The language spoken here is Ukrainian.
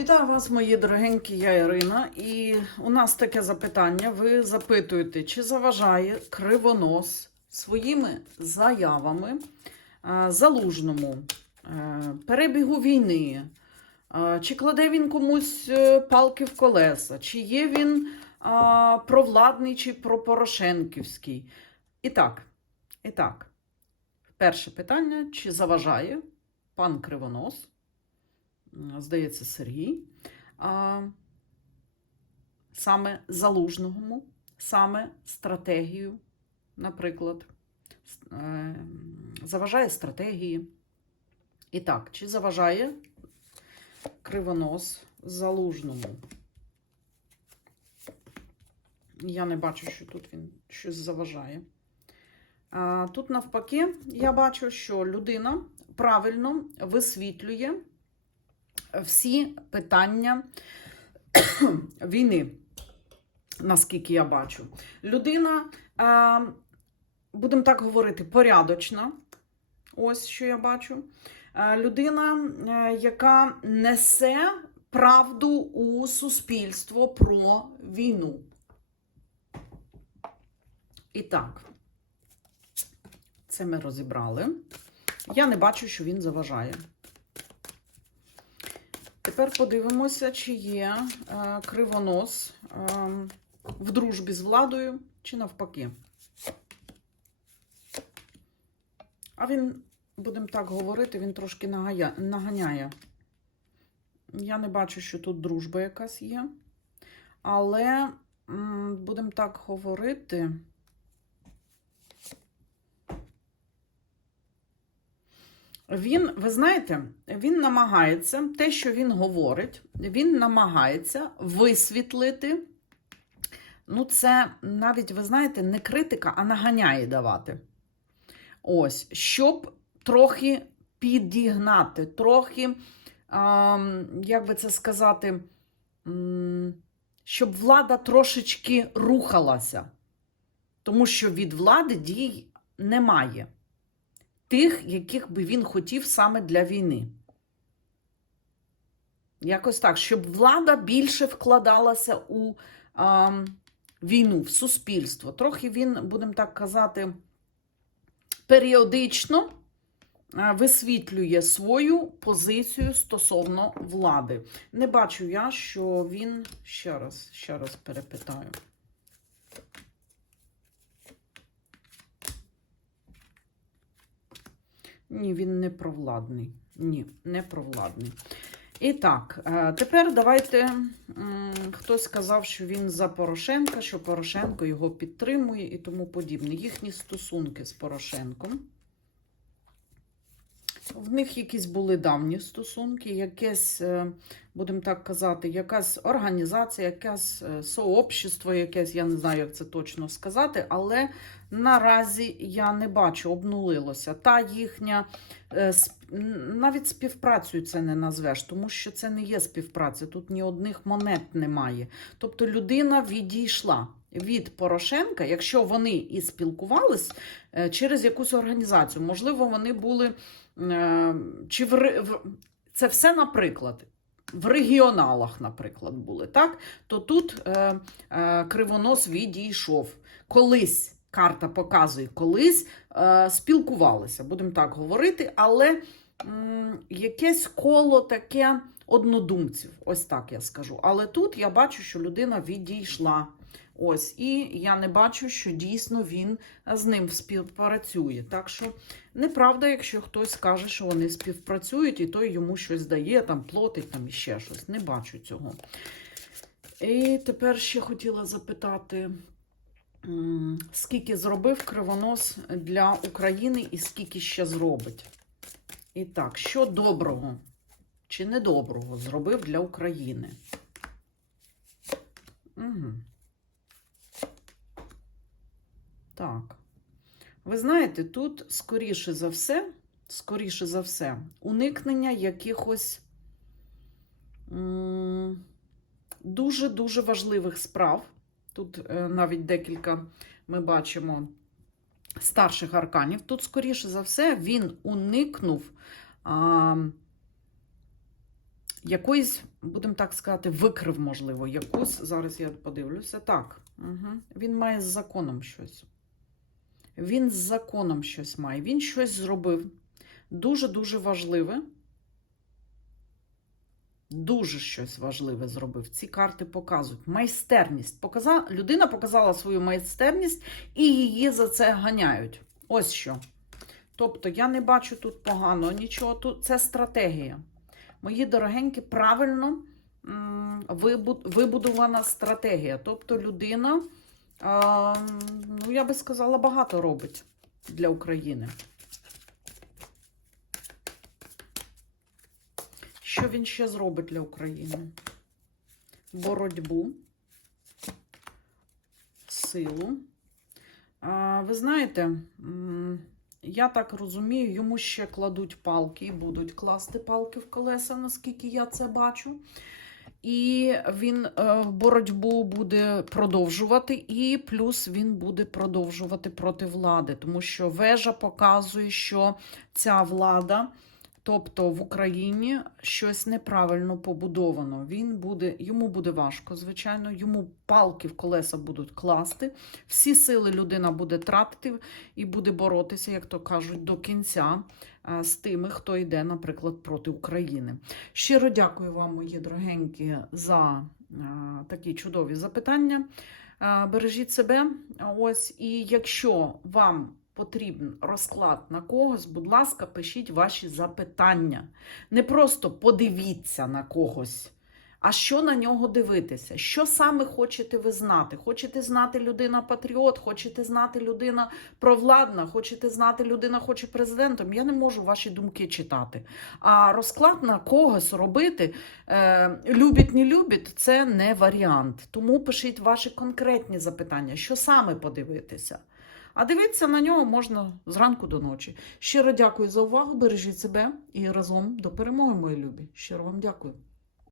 Вітаю вас, мої дорогенькі, я Ірина. І у нас таке запитання. Ви запитуєте, чи заважає кривонос своїми заявами е, залужному е, перебігу війни, е, чи кладе він комусь палки в колеса, чи є він провладний чи пропорошенківський. І так, і так, перше питання: чи заважає пан Кривонос? Здається, Сергій, саме залужному, саме стратегію, наприклад, е, заважає стратегії. І так, чи заважає кривонос залужному? Я не бачу, що тут він щось заважає. Тут, навпаки, я бачу, що людина правильно висвітлює всі питання війни, наскільки я бачу. Людина, е, будемо так говорити, порядочна. Ось що я бачу. Е, людина, е, яка несе правду у суспільство про війну. І так, це ми розібрали. Я не бачу, що він заважає. Тепер подивимося, чи є е, кривонос е, в дружбі з владою, чи навпаки. А він, будемо так говорити, він трошки наганяє. Я не бачу, що тут дружба якась є. Але, будемо так говорити. Він, ви знаєте, він намагається, те, що він говорить, він намагається висвітлити. Ну, це навіть, ви знаєте, не критика, а наганяє давати. Ось, щоб трохи підігнати, трохи, а, як би це сказати, щоб влада трошечки рухалася. Тому що від влади дій немає тих, яких би він хотів саме для війни. Якось так, щоб влада більше вкладалася у а, війну, в суспільство. Трохи він, будемо так казати, періодично висвітлює свою позицію стосовно влади. Не бачу я, що він. Ще раз, ще раз перепитаю. Ні, він не провладний. Ні, не провладний. І так, е, тепер давайте. Хтось сказав, що він за Порошенка, що Порошенко його підтримує і тому подібне. Їхні стосунки з Порошенком. В них якісь були давні стосунки, якесь, е, будемо так казати, якась організація, якесь е, сообщество, якесь, я не знаю, як це точно сказати, але наразі я не бачу, обнулилося. Та їхня е, навіть співпрацею це не назвеш, тому що це не є співпраця. Тут ні одних монет немає. Тобто людина відійшла від Порошенка, якщо вони і спілкувались е, через якусь організацію. Можливо, вони були е, чи в, це все, наприклад. В регіоналах, наприклад, були, так? То тут е, кривонос відійшов. Колись карта показує, колись е, спілкувалися, будемо так говорити, але м, якесь коло таке однодумців, ось так я скажу. Але тут я бачу, що людина відійшла. Ось, і я не бачу, що дійсно він з ним співпрацює. Так що неправда, якщо хтось скаже, що вони співпрацюють, і той йому щось дає, там платить, там іще щось. Не бачу цього. І тепер ще хотіла запитати, скільки зробив кривонос для України і скільки ще зробить. І так, що доброго чи недоброго зробив для України? Угу. Так. Ви знаєте, тут, скоріше за все, скоріше за все, уникнення якихось дуже-дуже важливих справ. Тут е, навіть декілька ми бачимо старших арканів. Тут, скоріше за все, він уникнув а, якоїсь, будемо так сказати, викрив, можливо, якусь. Зараз я подивлюся. Так, угу. він має з законом щось. Він з законом щось має. Він щось зробив. Дуже-дуже важливе. Дуже щось важливе зробив. Ці карти показують. Майстерність. Показа... Людина показала свою майстерність і її за це ганяють. Ось що. Тобто, я не бачу тут поганого нічого. Тут це стратегія. Мої дорогенькі, правильно м, вибу- вибудована стратегія. Тобто, людина, а, ну, я би сказала, багато робить для України. Що він ще зробить для України? Боротьбу, силу. А, ви знаєте, я так розумію, йому ще кладуть палки і будуть класти палки в колеса, наскільки я це бачу. І він е, боротьбу буде продовжувати, і плюс він буде продовжувати проти влади, тому що вежа показує, що ця влада, тобто в Україні, щось неправильно побудовано. Він буде, йому буде важко, звичайно, йому палки в колеса будуть класти. Всі сили людина буде тратити і буде боротися, як то кажуть, до кінця е, з тими, хто йде, наприклад, проти України. Щиро дякую вам, мої дорогенькі, за е, такі чудові запитання. Е, Бережіть себе. Ось, і якщо вам потрібен розклад на когось, будь ласка, пишіть ваші запитання. Не просто подивіться на когось. А що на нього дивитися? Що саме хочете ви знати? Хочете знати людина патріот, хочете знати людина провладна, хочете знати людина хоче президентом? Я не можу ваші думки читати. А розклад на когось робити, е, любить, не любить, це не варіант. Тому пишіть ваші конкретні запитання, що саме подивитися. А дивитися на нього можна зранку до ночі. Щиро дякую за увагу, бережіть себе і разом до перемоги, мої любі. Щиро вам дякую.